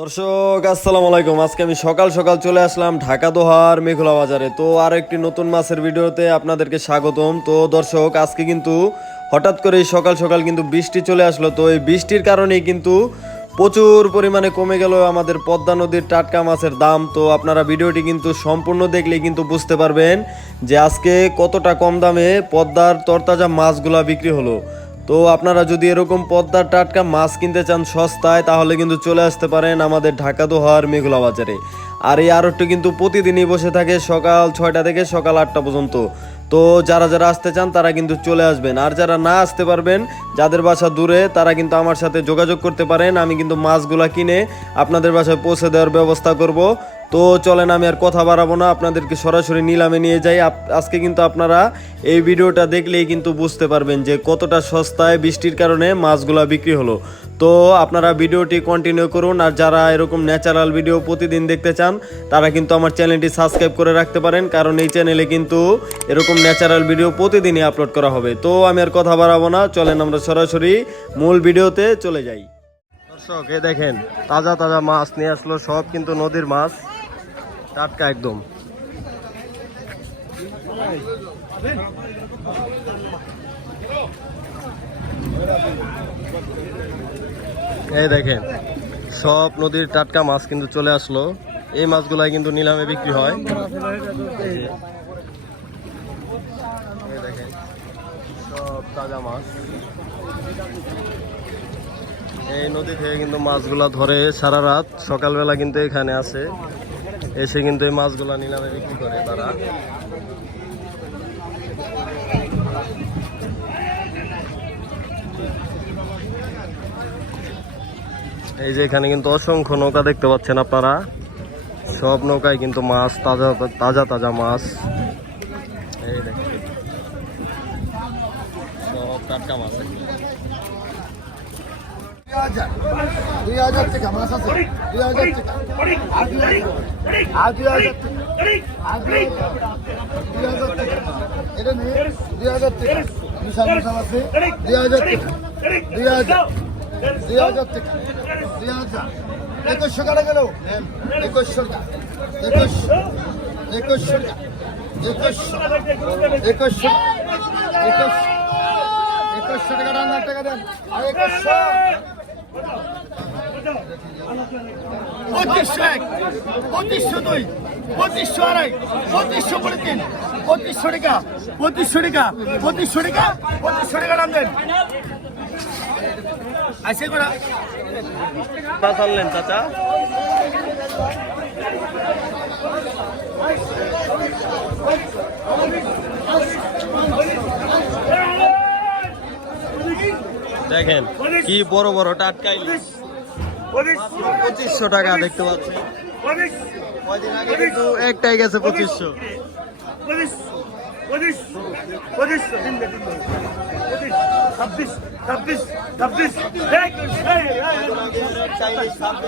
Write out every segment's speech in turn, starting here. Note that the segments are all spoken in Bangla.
দর্শক, আসসালামু আলাইকুম। আজকে আমি সকাল সকাল চলে আসলাম ঢাকা দোহার মেঘলা বাজারে। তো আর একটি নতুন মাছের ভিডিওতে আপনাদেরকে স্বাগতম। তো দর্শক, আজকে কিন্তু হঠাৎ করে সকাল সকাল কিন্তু বৃষ্টি চলে আসলো। তো এই বৃষ্টির কারণেই কিন্তু প্রচুর পরিমাণে কমে গেল আমাদের পদ্মা নদীর টাটকা মাছের দাম। তো আপনারা ভিডিওটি কিন্তু সম্পূর্ণ দেখলেই কিন্তু বুঝতে পারবেন যে আজকে কতটা কম দামে পদ্মার তরতাজা মাছগুলা বিক্রি হলো। তো আপনারা যদি এরকম পদ্মার টাটকা মাছ কিনতে চান সস্তায়, তাহলে কিন্তু চলে আসতে পারেন আমাদের ঢাকা দোহার মেঘলা বাজারে। আর এই আড়তটি কিন্তু প্রতিদিনই বসে থাকে সকাল ছয়টা থেকে সকাল আটটা পর্যন্ত। তো যারা যারা আসতে চান, তারা কিন্তু চলে আসবেন। আর যারা না আসতে পারবেন, যাদের বাসা দূরে, তারা কিন্তু আমার সাথে যোগাযোগ করতে পারেন। আমি কিন্তু মাছগুলা কিনে আপনাদের বাসায় পৌঁছে দেওয়ার ব্যবস্থা করব। তো চলেন, আমি আর কথা বাড়াবো না। আপনাদেরকে সরাসরি নিলামে নিয়ে যাই। আজকে কিন্তু আপনারা এই ভিডিওটা দেখলেই কিন্তু বুঝতে পারবেন যে কতটা সস্তায় বৃষ্টির কারণে মাছগুলা বিক্রি হলো। তো আপনারা ভিডিওটি কন্টিনিউ করুন, আর যারা এরকম ন্যাচারাল ভিডিও প্রতিদিন দেখতে চান, তারা কিন্তু আমার চ্যানেলটি সাবস্ক্রাইব করে রাখতে পারেন, কারণ এই চ্যানেলে কিন্তু এরকম ন্যাচারাল ভিডিও প্রতিদিনই আপলোড করা হবে। তো আমি আর কথা বাড়াবো না, চলেন আমরা সরাসরি মূল ভিডিওতে চলে যাই। দর্শক এ দেখেন, তাজা তাজা মাছ নিয়ে আসলো, সব কিন্তু নদীর মাছ। টাটকা একদম। এই দেখেন, সব নদীর টাটকা মাছ কিন্তু চলে আসলো। এই মাছগুলাই কিন্তু নিলামে বিক্রি হয়। দেখেন, সব তাজা মাছ। এই নদী থেকে কিন্তু মাছগুলা ধরে সারা রাত, সকালবেলা কিন্তু এখানে আসে এসে কিন্তু এই মাছগুলা নিলামে বিক্রি করে তারা। এই যে এখানে কিন্তু অসংখ্য নৌকা দেখতে পাচ্ছেন আপনারা। সব নৌকায় কিন্তু মাছ, তাজা তাজা তাজা মাছ। এই দেখেন। সব টাটকা মাছ। দুই হাজার টাকা মাছ আছে। দুই হাজার টাকা। আর দুই হাজার আর দুই হাজার টাকা। আর দুই হাজার টাকা। এটা নিয়ে দুই হাজার টাকা। বিশাল বিশাল আছে দুই হাজার টাকা। দুই হাজার। দুই হাজার টাকা। দুই হাজার। একুশশো কাটা গেল। একুশশো টাকা। একুশশো। একুশশো টাকা। টাকা টাকা একুশশো। পঁচিশশো এক, পঁচিশশো দুই, পঁচিশশো আড়াই, পঁচিশশো করে তিন পঁচিশশো টাকা পঁচিশশো টাকা দাম দেন। আসে করা চাচা দেখেন, কি বড় বড় টাটকা ইলিশ পঁচিশশো টাকা দেখতে পাচ্ছেন কয়দিন আগে কিন্তু একটাই গেছে পঁচিশশো ছাব্বিশ ছাব্বিশ ছাব্বিশ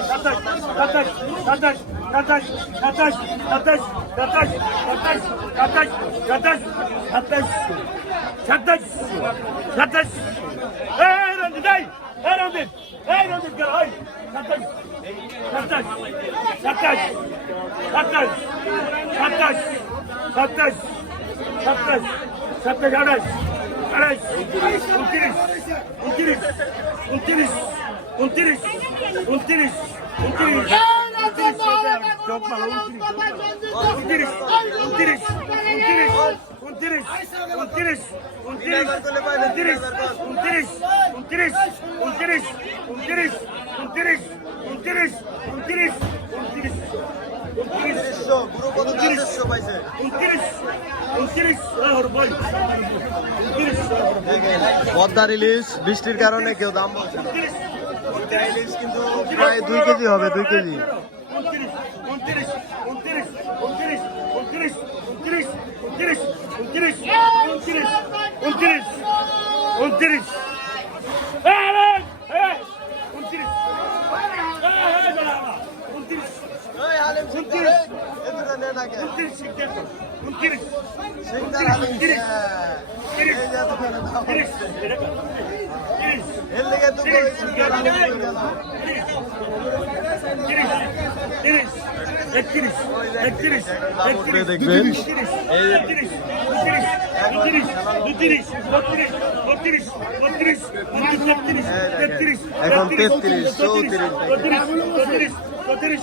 সাতাশ সাতাশ সাতাশ সাতাশ সাতাশ সাতাশ সাতাশ সাতাশ সাতাশ সাতাশ সাতাশ সাতাশ এই রঞ্জিত এই রঞ্জিত গেল ওই সাতাশ সাতাশ সাতাশ সাতাশ সাতাশ সাতাশ সাতাশ সাতাশ আঠাশ আঠাশ উনত্রিশ উনত্রিশ উনত্রিশ উনত্রিশ উনত্রিশ উনত্রিশ পদ্মার ইলিশ বৃষ্টির কারণে কেউ দাম বলছে না। ইলিশ কিন্তু প্রায় দুই কেজি হবে, দুই কেজি। উনত্রিশ উনত্রিশ উনত্রিশ উনত্রিশ উনত্রিশ উনত্রিশ উনত্রিশ উনত্রিশ উনত্রিশ উনত্রিশ উনত্রিশ উনত্রিশ উনত্রিশ উনত্রিশ উনত্রিশ সিগনেচার করো উনত্রিশ সিকদার হালিম তিরিশ তিরিশ এই যে দোকানে দাও তিরিশ দেখবেন এখন তেত্রিশ চৌত্রিশ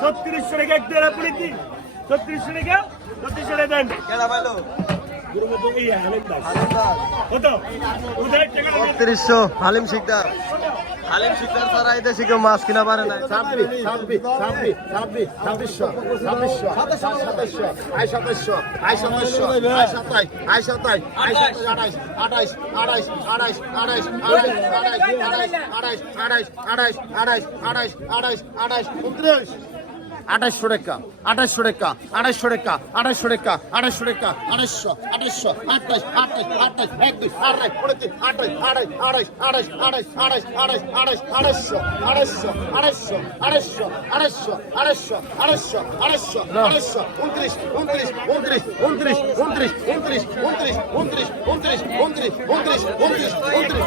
ছত্রিশশো টাকা এক দেড় আপনি কি ছত্রিশশো টাকা ছত্রিশশো টাকা দেন ছত্রিশশো হালিম শিকদার হালিম শিকদার ছাড়া এই দেশে মাছ কিনা পারে না ছাব্বিশ ছাব্বিশ ছাব্বিশ ছাব্বিশ ছাব্বিশশো ছাব্বিশশো সাতাশশো আই সাতাশশো আই সাতাশশো আই সাতাই আই সাতাই আই সাতাই আঠাইশ আঠাইশ আঠাইশ আঠাইশ আঠাইশ আঠাইশ আঠাইশ আঠাইশ আঠাইশ আঠাইশ আঠাইশ আঠাইশ আঠাইশ উনত্রিশ আঠাইশশো টাকা আঠাইশশো টাকা আঠাইশশো টাকা আঠাইশশো টাকা আঠাইশশো টাকা আঠাইশশো আঠাইশশো আঠাইশ আঠাইশ আঠাইশ এক দুই আঠাইশ উনত্রিশ আঠাইশ আঠাইশ আঠাইশ আঠাইশ আঠাইশ আঠাইশ আঠাইশ আঠাইশ আঠাইশশো আড়াইশো আড়াইশো আড়াইশো আড়াইশো আড়াইশো আড়াইশো আড়াইশো উনত্রিশ উনত্রিশ উনত্রিশ উনত্রিশ উনত্রিশ উনত্রিশ উনত্রিশ উনত্রিশ উনত্রিশ উনত্রিশ উনত্রিশ উনত্রিশ উনত্রিশ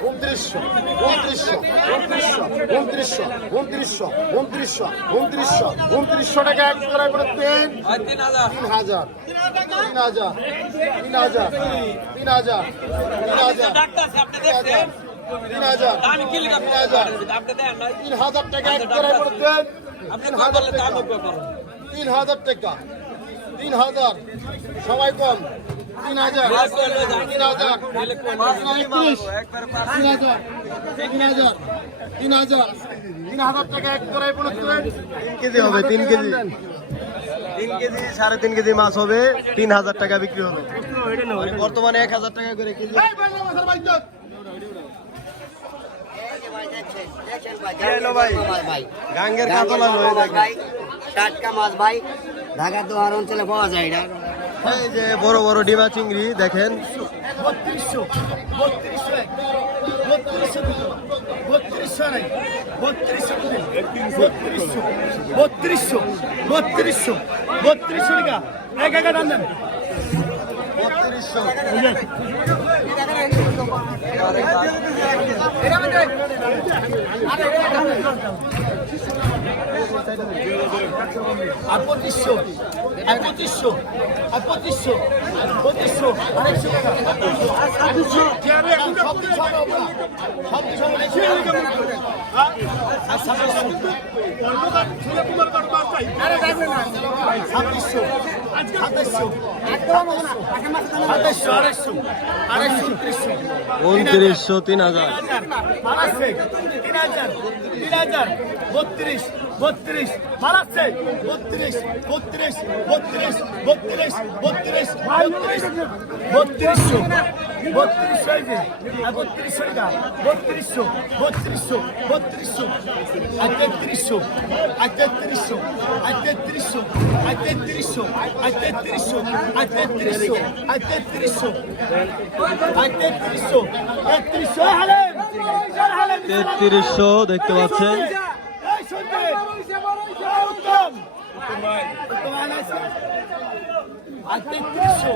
উনত্রিশশো উনত্রিশশো উনত্রিশশো উনত্রিশশো উনত্রিশশো উনত্রিশশো উনত্রিশশো উনত্রিশশো টাকা এক করে করে তিন তিন হাজার তিন হাজার তিন হাজার তিন হাজার তিন হাজার তিন হাজার তিন হাজার তিন হাজার। তিন হাজার টাকা এক করে করে দেন তিন হাজার টাকা। তিন হাজার টাকা। তিন হাজার। সবাই কম। তিন হাজার। তিন হাজার। তিন হাজার। তিন হাজার। তিন হাজার। তিন হাজার টাকা এক করে করে তিন কেজি হবে তিন কেজি। তিন কেজি সাড়ে তিন কেজি মাছ হবে তিন হাজার টাকা বিক্রি হবে। মানে বর্তমানে এক হাজার টাকা করে কেজি। গাঙ্গের কাতলা টাটকা মাছ ভাই। ঢাকা দোহার অঞ্চলে পাওয়া যায় এটা। এই যে বড় বড় ডিমা চিংড়ি দেখেন। বত্রিশশো বত্রিশশো বত্রিশশো টাকা। এক একা টান দেন। বত্রিশশো। আর পঁচিশশো। আর পঁচিশশো আর ছাব্বিশশো উনত্রিশশো তিন হাজার তিন হাজার হাজার বত্রিশ বত্রিশ মারাচ্ছে বত্রিশ বত্রিশ বত্রিশ বত্রিশ বত্রিশ বত্রিশ বত্রিশশো বত্রিশশো এই যে আর বত্রিশশো টাকা বত্রিশশো বত্রিশশো বত্রিশশো আর তেত্রিশশো আর তেত্রিশশো আর তেত্রিশশো আর তেত্রিশশো আর দেখতে পাচ্ছেন। আর তেত্রিশশো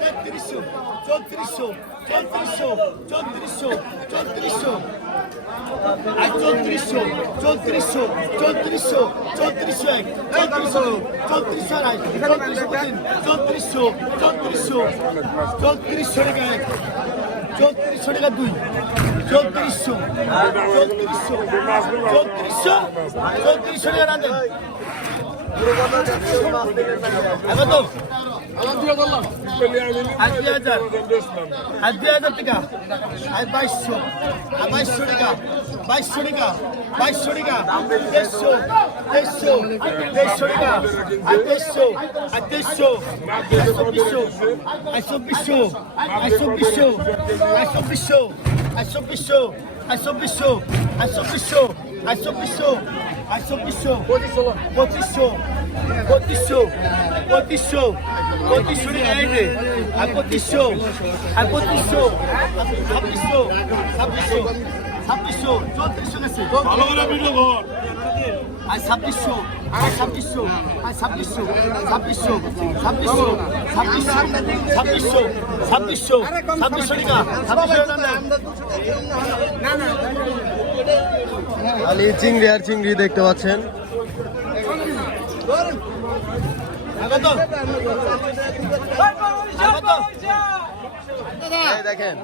তেত্রিশশো চৌত্রিশশো চৌত্রিশশো চৌত্রিশশো চৌত্রিশশো। আর চৌত্রিশশো চৌত্রিশশো চৌত্রিশশো চৌত্রিশশো এক, চৌত্রিশশো চৌত্রিশশো আড়াই, চৌত্রিশশো তিন, চৌত্রিশশো চৌত্রিশশো চৌত্রিশশো টাকা এক, চৌত্রিশশো টাকা দুই, চৌত্রিশশো চৌত্রিশশো চৌত্রিশশো চৌত্রিশশো টাকা আজ বাইশশো বাইশশো টাকা বাইশশো টাকা বাইশশো টাকা দেড়শো দেড়শো দেড়শো টাকা আর দেড়শো আর দেড়শো চব্বিশশো আর চব্বিশশো আর চব্বিশশো আর চব্বিশশো আর চব্বিশশো আর চব্বিশশো আর চব্বিশশো আর চব্বিশশো আজ চব্বিশশো পঁচিশশো পঁচিশশো পঁচিশশো পঁচিশশো পঁচিশশো টাকা এই যে আর পঁচিশশো আর পঁচিশশো ছাব্বিশশো ছাব্বিশশো ছাব্বিশশো চৌত্রিশশো গেছে ভালো করে ভিডিও কর আর ছাব্বিশশো আর ছাব্বিশশো আর ছাব্বিশশো ছাব্বিশশো ছাব্বিশশো ছাব্বিশশো ছাব্বিশশো ছাব্বিশশো ছাব্বিশশো টাকা ছাব্বিশশো টাকা খালি চিংড়ি আর চিংড়ি দেখতে পাচ্ছেন। দেখেন।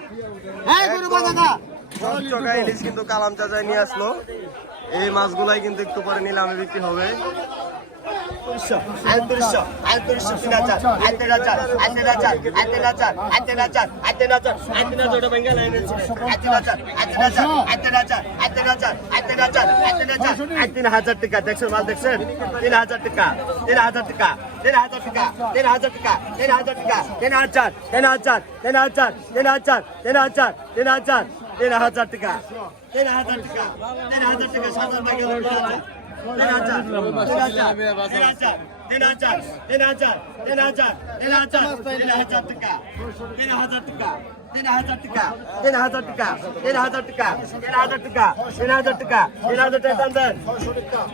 ইলিশ কিন্তু কালাম চাচাই নিয়ে আসলো। এই মাছগুলাই কিন্তু একটু পরে নিলামে বিক্রি হবে। তিন হাজার টাকা দেখছেন মাল দেখছেন তিন হাজার টাকা তিন হাজার টাকা তিন হাজার টাকা তিন হাজার টাকা তিন হাজার টাকা তিন হাজার তিন হাজার তিন হাজার তিন হাজার তিন হাজার তিন হাজার তিন হাজার টাকা তিন হাজার টাকা তিন হাজার টাকা তিন হাজার টাকা তিন হাজার টাকা তিন হাজার টাকা তিন হাজার টাকা তিন হাজার টাকা তিন হাজার টাকা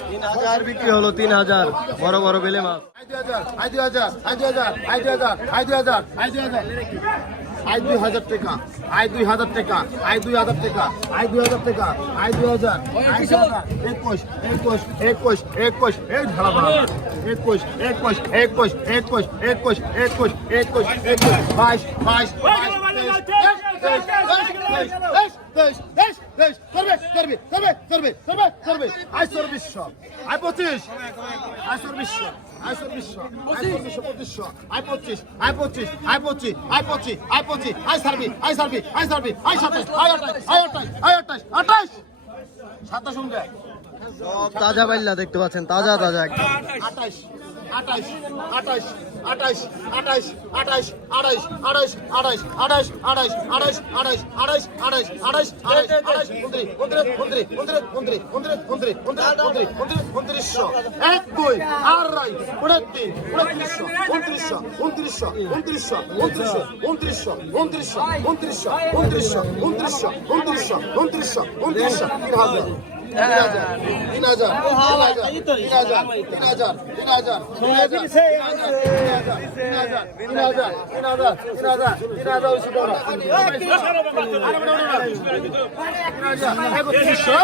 তিন হাজার বিক্রি তিন হাজার বড় বড় বেলে মাছ হাজার দু হাজার আই হাজার আই দু হাজার আই হাজার আই দু হাজার আই দু হাজার দুই হাজার টাকা আই দুই হাজার টাকা আই দুই হাজার টাকা আই দুই হাজার টাকা আই দুই হাজার আই দুই হাজার একুশ একুশ একুশ একুশ এই ঢালা ভাড়া একুশ একুশ একুশ একুশ একুশ একুশ একুশ একুশ বাইশ বাইশ বাইশ তেইশ, করবে করবে করবে করবে করবে করবে আই চব্বিশশো আই পঁচিশ। আই চব্বিশশো আই চব্বিশশো আই চব্বিশশো পঁচিশশো আই পঁচিশ আই পঁচিশ আই পঁচিশ আই পঁচিশ আই পঁচিশ আই সার্ভি আই সার্ভি আই সার্ভি আই সাতাশ আই আঠাশ আই আঠাশ আই আঠাশ আঠাশ। সাতাশ সব তাজা বাইল্লা দেখতে পাচ্ছেন তাজা তাজা একদম। আঠাশ। আঠাশ আঠাশ আঠাশ আঠাশ আঠাশ আঠাশ আঠাশ আঠাশ আঠাশ আঠাশ আঠাশ আঠাশ আঠাশ আঠাশ আঠাশ আঠাশ আঠাশ উনত্রিশ উনত্রিশ উনত্রিশ উনত্রিশ উনত্রিশ উনত্রিশ উনত্রিশ উনত্রিশ উনত্রিশ উনত্রিশশো এক দুই আড়াই উনত্রিশ উনত্রিশশো উনত্রিশশো উনত্রিশশো উনত্রিশশো উনত্রিশশো উনত্রিশশো উনত্রিশশো উনত্রিশশো উনত্রিশশো উনত্রিশশো উনত্রিশশো উনত্রিশশো উনত্রিশশো তিন হাজার একত্রিশশো